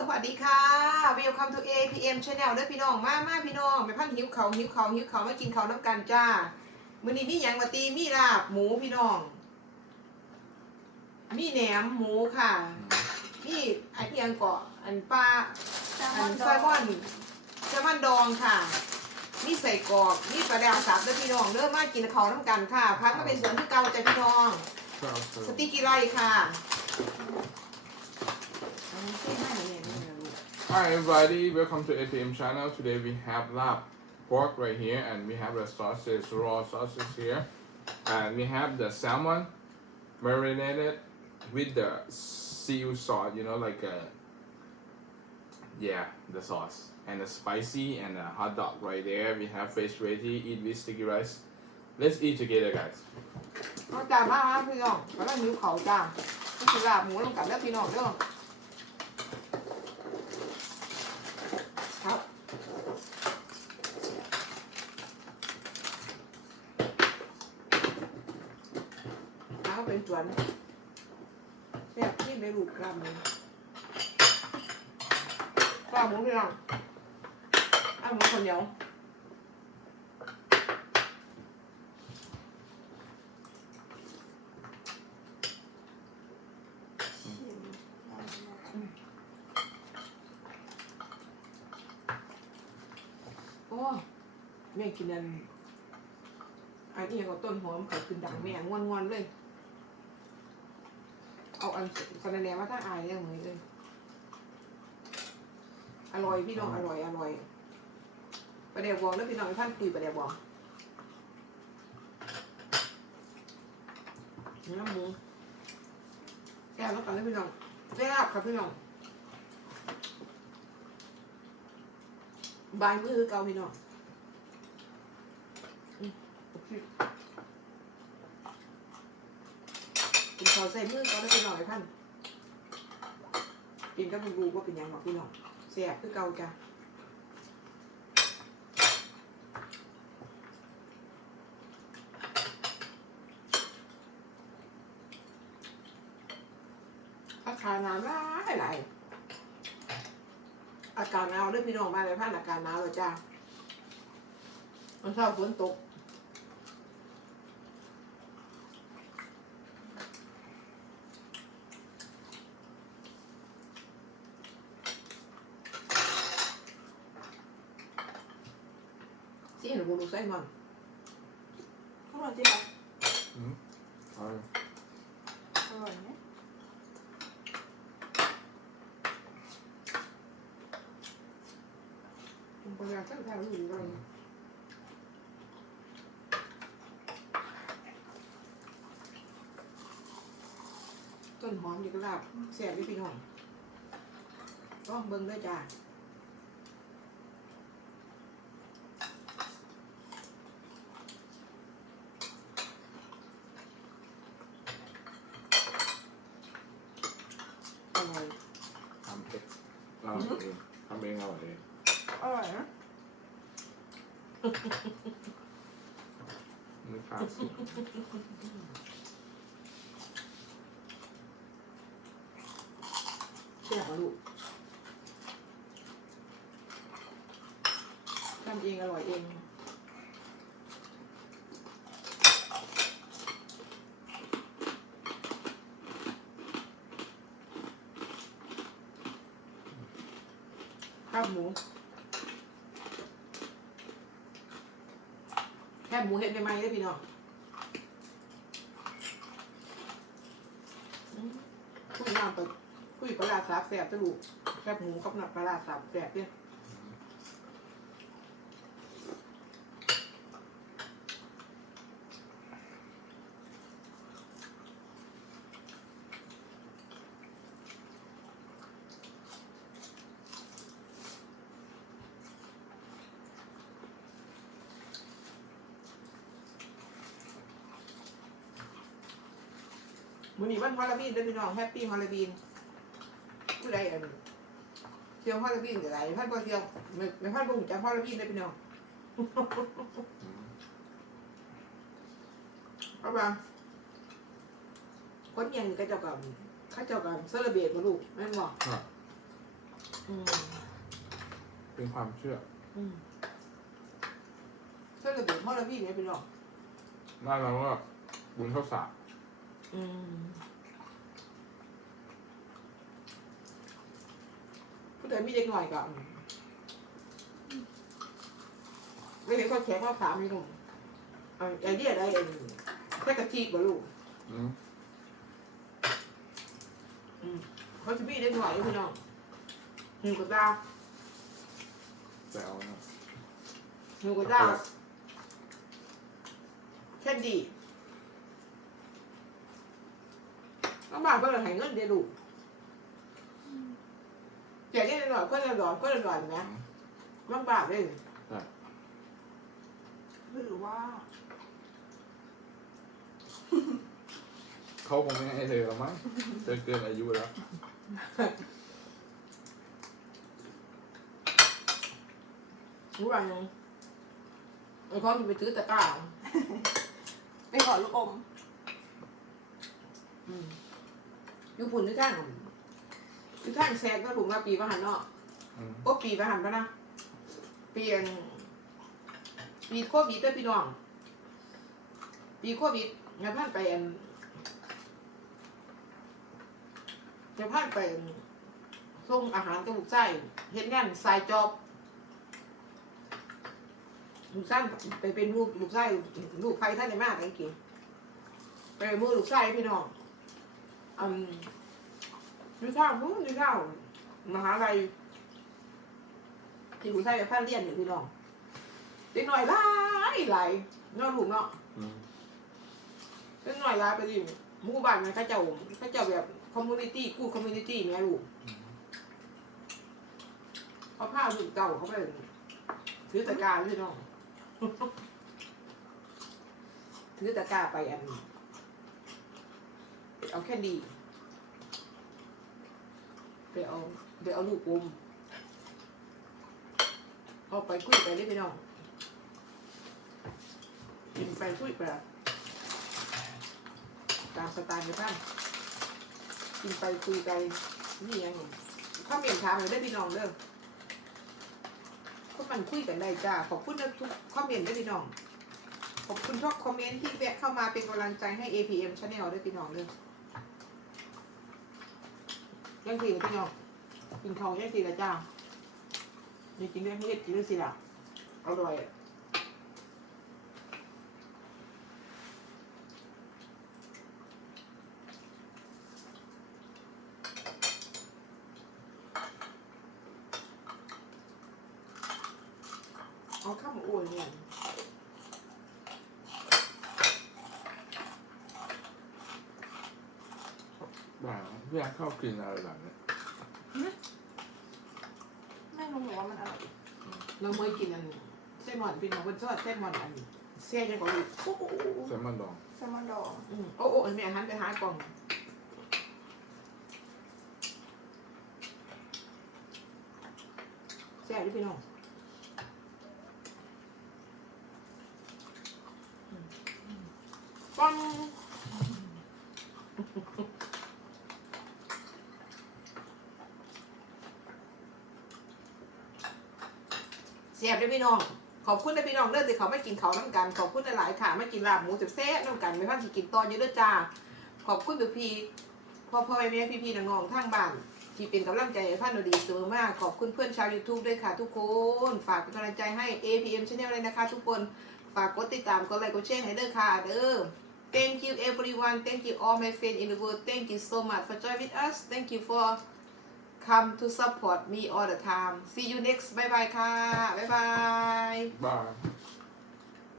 สวัสดีค่ะ Welcome to APM Channel เด้อพี่น้องมามาพี่น้องไปพันหิวเขาวหิวเขาวหิวเขาวมากินเขาวน้ำกันจ้ามื้อนี้มีหยังมาตีมีลาบหมูพี่น้อง มีแหนมหมูค่ะ มีอันเอียงเกาะอันปลาแซลมอัอนนดแซอลมอนแซลมอนดองค่ะมีใส่กรอกมีปลาแดงสับเด้อพี่น้องเด้อมากินเขาวน้ำกันค่ะ พักมาเป็นสวนที่เก่าจ้ะพี่น้อง สติกกี่ไร่ค่ะเอาเส้นให้หน่อยเนี่ยเนี่ยลูก Hi everybody, welcome to APM channel. Today we have lab pork right here and we have the sausage, raw sausage here. And we have the salmon marinated with the seaweed sauce, you know, like a, yeah, the sauce. And the spicy and the hot dog right there. We have fish ready, eat with sticky rice. Let's eat together guys. เอาจ้ามามาพี่น้องกำลังหิวเขาวจ้าก็คือลาบหมูลงกันแล้วพี่น้องเด้อ เอาเป็นจวนแบบที่ในรูปกล้ามเลยกล้ามหมูพี่น้องเอาหมูคนเดียวโอ้แม่กินอันอันนี้ก็ต้นหอมเขากินดังแม่งอนๆเลย เอาอันคนแนว่าถ้าอายเนี่ยเหมือนเลยอร่อยพี่น้องอร่อยอร่อยประเดี๋ยวบอกแล้วพี่น้องท่านตีประเดี๋ยวบอกเนื้อหมูแซ่บแล้วกันแล้วพี่น้องแซ่บครับพี่น้องบายมือคือเก่าพี่น้องอืมโอเคกิน ข้าวใส่มือก่าแล้วพี่น้องไอ้พันกินกับลูกๆว่าเป็นยังหรอพี่น้องแซ่บคือเกาจ้ะอากาศหนาวหลายหลายอากาศหนาวด้วยพี่น้องมาเลยพันอากาศหนาวเลยจ้ามันช้าฝนตก สิเห็นบูดู ไส้มันอร่อยจริงเหรอ Alright. อร่อยไหมมันเป็นยาตั้งแต่รู้อยู่เลยต้นหอมดีกระลาบแซ่บด้วยพี่น้องต้องเบิ่งด้วยจ้า อร่อย I'm it. Oh, okay. I'm being out here. อร่อยนะ The pasta. แซ่บอะลูกทำเองอร่อยเอง ข้าวหมูแค่หมูเห็ดใหม่ๆได้พี่น้องคุยน้ำไปคุยปลาร้าสับแสบจะลูกแค่หมูกับหนักปลาร้าสับแสบเนี่ย มื้อนี้วันฮาโลวีนเด้อพี่น้องแฮปปี้ฮาโลวีนผู้ใดอันเที่ยวฮาโลวีนกับไรพันบ่เที่ยวไม่ไม่พันบ่ฮู้จักฮาโลวีนเด้อพี่น้องเอาบ่าคนยังก็เจ้ากับเขาเจ้ากับเซเลเบรตบ่ลูกแม่นบ่ครับ อืมเป็นความเชื่ออืมเส้นระเบียบพ่อระพี่เนี่ยพี่น้อง น่าจะว่าบุญข้าวสาก อืมผู้ใดมีเด็กหน่อยก็ไม่เห็นเขาแขกเขาถามนี่ผมอ่าไอเดียอะไรเองแค่กะทิบ่ลูกอืมอืมเขาจะมีเด็กหน่อยพี่น้องหูกระตาแต่เอานะหูกระตาแค่ดี ต้องบ้านก็เลยให้เงินเดือนลูกแจกได้หน่อยก็เลยหลอนก็เลยหลอนนะลำบากเลยหรือว่า เขาคงไม่ให้เธอหรอกมั้งเธอเกินอายุแล้ว รู้ว่ายังไอ้เขาจะไปซื้อตะกร้า ไปขอลูกอม อืม อยู่พุ่นที่ข้างที่ข้างแซกก็ถูกมาปีประหันเนาะอืมโอ้ปีประหันปะนะเปลี่ยนปีโควิดเด้อพี่น้อง ปีโควิดงานผ่านไปอันงานผ่านไปอันส่งอาหารกับลูกไส้เห็นงานสายจอบ ลูกไส้ไปเป็นลูกลูกไส้ลูกใครท่านในมากไอ้กี่ไปเป็นมือลูกไส้พี่น้อง อืมดูข้าวมูดูข้าวมหาลัยที่ลูกไส้ไปพันเรียนอยู่พี่น้องเด็กหน่อยหลายหลายเนาะลูกเนาะอืมเป็นหน่อยลาไปดิหมู่บ้านมันเขาเจ้าเขาเจ้าแบบคอมมูนิตี้กู้คอมมูนิตี้แม่ลูกเขาพาลูกเก่าเขาไปถือตะกร้ารพี่น้องถือตะกร้าไปอันไป เอาแค่ดี ไปเอาไปเอาลูกอมเอาไปคุยไปได้พี่น้องกินไปคุยไปตามสไตล์ในบ้านกินไปคุยไปนี่ยังข้าวเหมียนถามเลยได้พี่น้องเด้อก็มันคุยกันได้จ้า ขอบคุณทุกคอมเมนต์ด้วยพี่น้อง ขอบคุณทุกคอมเมนต์ที่แวะเข้ามาเป็นกำลังใจให้ APM Channel ด้วยพี่น้องเด้อ ยังสี่พี่น้องกินทองยังสี่ละจ้านี่กินเรื่องเฮ็ดกินเรื่องสิละอร่อยเอาข้าวหมูอ้วนเนี่ย บ้าพี่อยากเข้ากินอะไรแบบนี้แม่รู้หนูว่ามันอร่อยเราเมื่อกินอันแซลมอนพี่น้องคนชอบแซลมอนอันเสียยังกว่าอีกโอ้โหแซลมอนดองแซลมอนดองอืมโอ้โหอันนี้อาหารไปหากล่องแซ่บดิพี่น้องปัง แซ่บเลยพี่น้อง ขอบคุณนะพี่น้องเด้อที่เขาไม่กินเขาน้ำกัน ขอบคุณหลายๆค่ะไม่กินลาบหมูแซ่บน้ำกัน ไม่ว่าสิกินตอนเยอะเด้อจ้า ขอบคุณทุกพี่พ่อพ่อแม่แม่พี่พี่ๆน้องๆทางบ้านที่เป็นกำลังใจให้พันโนดีเสมอมาก ขอบคุณเพื่อนชาว YouTube ด้วยค่ะ ทุกคน ฝากเป็นกำลังใจให้ APM Channel เลยนะคะ ทุกคน ฝากกดติดตาม กดไลค์ กดแชร์ให้เด้อค่ะ เด้อ Thank you everyone Thank you all my friends in the world Thank you so much for joining with us Thank you for come to support me all the time See you next bye bye ค่ะ bye bye บ้า